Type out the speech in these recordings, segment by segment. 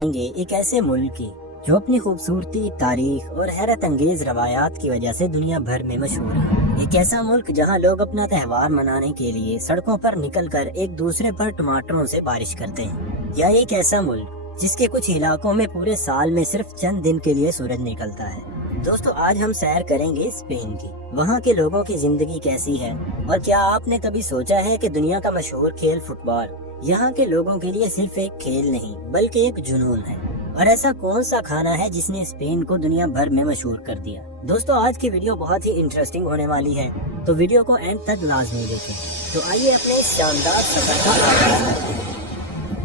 ایک ایسے ملک کی جو اپنی خوبصورتی، تاریخ اور حیرت انگیز روایات کی وجہ سے دنیا بھر میں مشہور ہے۔ ایک ایسا ملک جہاں لوگ اپنا تہوار منانے کے لیے سڑکوں پر نکل کر ایک دوسرے پر ٹماٹروں سے بارش کرتے ہیں، یا ایک ایسا ملک جس کے کچھ علاقوں میں پورے سال میں صرف چند دن کے لیے سورج نکلتا ہے۔ دوستو، آج ہم سیر کریں گے اسپین کی۔ وہاں کے لوگوں کی زندگی کیسی ہے، اور کیا آپ نے کبھی سوچا ہے کہ دنیا کا مشہور کھیل فٹ بال یہاں کے لوگوں کے لیے صرف ایک کھیل نہیں بلکہ ایک جنون ہے؟ اور ایسا کون سا کھانا ہے جس نے اسپین کو دنیا بھر میں مشہور کر دیا؟ دوستو، آج کی ویڈیو بہت ہی انٹرسٹنگ ہونے والی ہے، تو ویڈیو کو اینڈ تک لازمی دیکھیں۔ تو آئیے اپنے شاندار سفر کا آغاز کرتے ہیں۔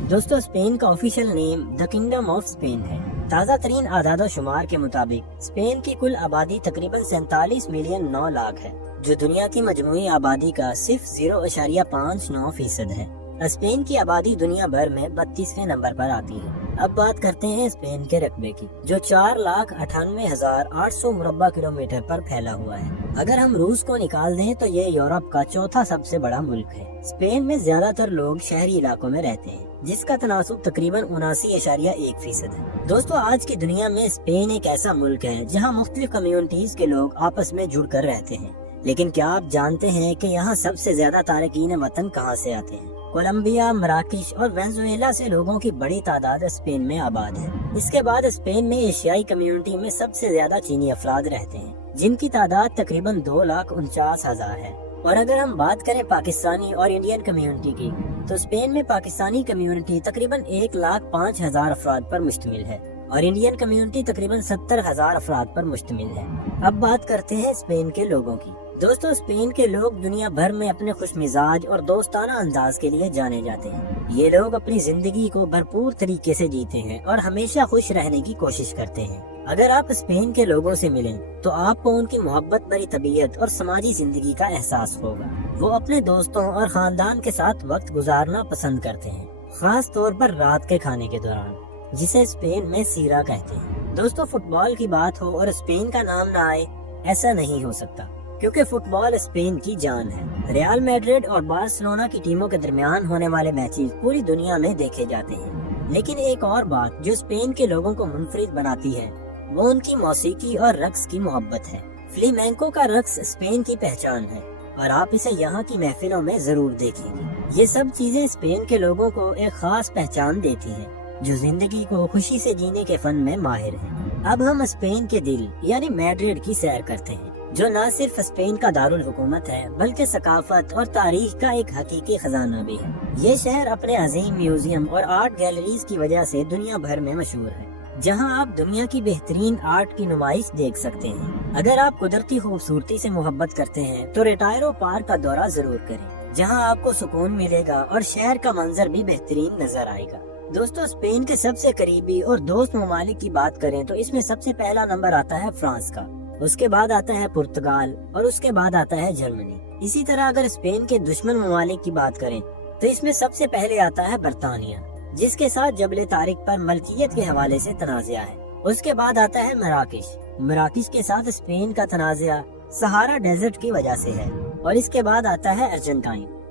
دوستو، اسپین کا official name the kingdom of Spain ہے۔ تازہ ترین اعداد و شمار کے مطابق اسپین کی کل آبادی تقریباً 47 ملین 9 لاکھ ہے، جو دنیا کی مجموعی آبادی کا صرف 0.59% ہے۔ اسپین کی آبادی دنیا بھر میں 32ویں نمبر پر آتی ہے۔ اب بات کرتے ہیں اسپین کے رقبے کی، جو 4,98,800 مربع کلومیٹر پر پھیلا ہوا ہے۔ اگر ہم روس کو نکال دیں تو یہ یورپ کا چوتھا سب سے بڑا ملک ہے۔ اسپین میں زیادہ تر لوگ شہری علاقوں میں رہتے ہیں، جس کا تناسب تقریباً 79.1% ہے۔ دوستو، آج کی دنیا میں اسپین ایک ایسا ملک ہے جہاں مختلف کمیونٹیز کے لوگ آپس میں جڑ کر رہتے ہیں۔ لیکن کیا آپ جانتے ہیں کہ یہاں سب سے زیادہ تارکین وطن کہاں سے آتے ہیں؟ کولمبیا، مراکش اور وینزویلا سے لوگوں کی بڑی تعداد اسپین میں آباد ہے۔ اس کے بعد اسپین میں ایشیائی کمیونٹی میں سب سے زیادہ چینی افراد رہتے ہیں، جن کی تعداد تقریباً 2,49,000 ہے۔ اور اگر ہم بات کریں پاکستانی اور انڈین کمیونٹی کی، تو اسپین میں پاکستانی کمیونٹی تقریباً 1,05,000 افراد پر مشتمل ہے، اور انڈین کمیونٹی تقریباً 70,000 افراد پر مشتمل ہے۔ اب بات کرتے ہیں اسپین کے لوگوں کی۔ دوستو، اسپین کے لوگ دنیا بھر میں اپنے خوش مزاج اور دوستانہ انداز کے لیے جانے جاتے ہیں۔ یہ لوگ اپنی زندگی کو بھرپور طریقے سے جیتے ہیں اور ہمیشہ خوش رہنے کی کوشش کرتے ہیں۔ اگر آپ اسپین کے لوگوں سے ملیں تو آپ کو ان کی محبت بھری طبیعت اور سماجی زندگی کا احساس ہوگا۔ وہ اپنے دوستوں اور خاندان کے ساتھ وقت گزارنا پسند کرتے ہیں، خاص طور پر رات کے کھانے کے دوران، جسے اسپین میں سیرا کہتے ہیں۔ دوستو، فٹ بال کی بات ہو اور اسپین کا نام نہ آئے، ایسا نہیں ہو سکتا، کیونکہ فٹ بال اسپین کی جان ہے۔ ریال میڈرڈ اور بارسلونا کی ٹیموں کے درمیان ہونے والے میچز پوری دنیا میں دیکھے جاتے ہیں۔ لیکن ایک اور بات جو اسپین کے لوگوں کو منفرد بناتی ہے، وہ ان کی موسیقی اور رقص کی محبت ہے۔ فلیمینکو کا رقص اسپین کی پہچان ہے، اور آپ اسے یہاں کی محفلوں میں ضرور دیکھیں گے۔ یہ سب چیزیں اسپین کے لوگوں کو ایک خاص پہچان دیتی ہیں، جو زندگی کو خوشی سے جینے کے فن میں ماہر ہیں۔ اب ہم اسپین کے دل یعنی میڈرڈ کی سیر کرتے ہیں، جو نہ صرف اسپین کا دارالحکومت ہے بلکہ ثقافت اور تاریخ کا ایک حقیقی خزانہ بھی ہے۔ یہ شہر اپنے عظیم میوزیم اور آرٹ گیلریز کی وجہ سے دنیا بھر میں مشہور ہے، جہاں آپ دنیا کی بہترین آرٹ کی نمائش دیکھ سکتے ہیں۔ اگر آپ قدرتی خوبصورتی سے محبت کرتے ہیں تو ریٹائرو پارک کا دورہ ضرور کریں، جہاں آپ کو سکون ملے گا اور شہر کا منظر بھی بہترین نظر آئے گا۔ دوستو، اسپین کے سب سے قریبی اور دوست ممالک کی بات کریں تو اس میں سب سے پہلا نمبر آتا ہے فرانس کا، اس کے بعد آتا ہے پرتگال، اور اس کے بعد آتا ہے جرمنی۔ اسی طرح اگر اسپین کے دشمن ممالک کی بات کریں تو اس میں سب سے پہلے آتا ہے برطانیہ، جس کے ساتھ جبل طارق پر ملکیت کے حوالے سے تنازعہ ہے۔ اس کے بعد آتا ہے مراکش کے ساتھ اسپین کا تنازعہ سہارا ڈیزرٹ کی وجہ سے ہے، اور اس کے بعد آتا ہے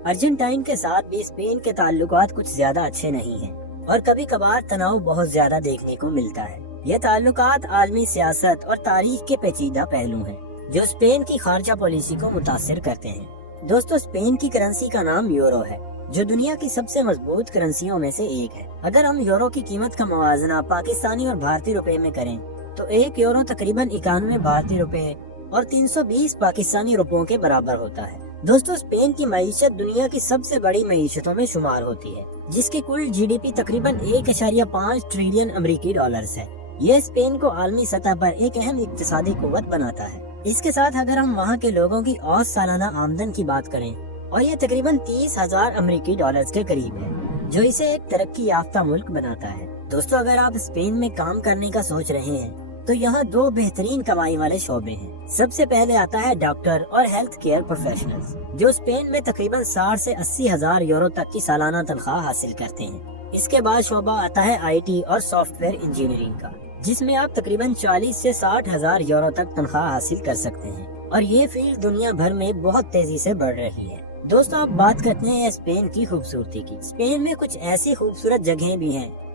ارجنٹائن کے ساتھ بھی اسپین کے تعلقات کچھ زیادہ اچھے نہیں ہیں، اور کبھی کبھار تناؤ بہت زیادہ دیکھنے کو ملتا ہے۔ یہ تعلقات عالمی سیاست اور تاریخ کے پیچیدہ پہلو ہیں، جو اسپین کی خارجہ پالیسی کو متاثر کرتے ہیں۔ دوستو، اسپین کی کرنسی کا نام یورو ہے، جو دنیا کی سب سے مضبوط کرنسیوں میں سے ایک ہے۔ اگر ہم یورو کی قیمت کا موازنہ پاکستانی اور بھارتی روپے میں کریں تو 1 یورو تقریباً 91 بھارتی روپے اور 320 پاکستانی روپوں کے برابر ہوتا ہے۔ دوستو، اسپین کی معیشت دنیا کی سب سے بڑی معیشتوں میں شمار ہوتی ہے، جس کی کل جی ڈی پی تقریباً 1.5 ٹریلین امریکی ڈالرز ہے۔ یہ اسپین کو عالمی سطح پر ایک اہم اقتصادی قوت بناتا ہے۔ اس کے ساتھ اگر ہم وہاں کے لوگوں کی اوسط سالانہ آمدن کی بات کریں، اور یہ تقریباً 30,000 امریکی ڈالرز کے قریب ہے، جو اسے ایک ترقی یافتہ ملک بناتا ہے۔ دوستو، اگر آپ اسپین میں کام کرنے کا سوچ رہے ہیں تو یہاں 2 بہترین کمائی والے شعبے ہیں۔ سب سے پہلے آتا ہے ڈاکٹر اور ہیلتھ کیئر پروفیشنلز، جو اسپین میں تقریباً 60 سے 80,000 یورو تک کی سالانہ تنخواہ حاصل کرتے ہیں۔ اس کے بعد شعبہ آتا ہے آئی ٹی اور سافٹ ویئر انجینئرنگ کا، جس میں آپ تقریباً 40 سے 60,000 یورو تک تنخواہ حاصل کر سکتے ہیں، اور یہ فیلڈ دنیا بھر میں بہت تیزی سے بڑھ رہی ہے۔ دوستو، آپ بات کرتے ہیں اسپین کی خوبصورتی کی۔ اسپین میں کچھ ایسی خوبصورت جگہیں بھی ہیں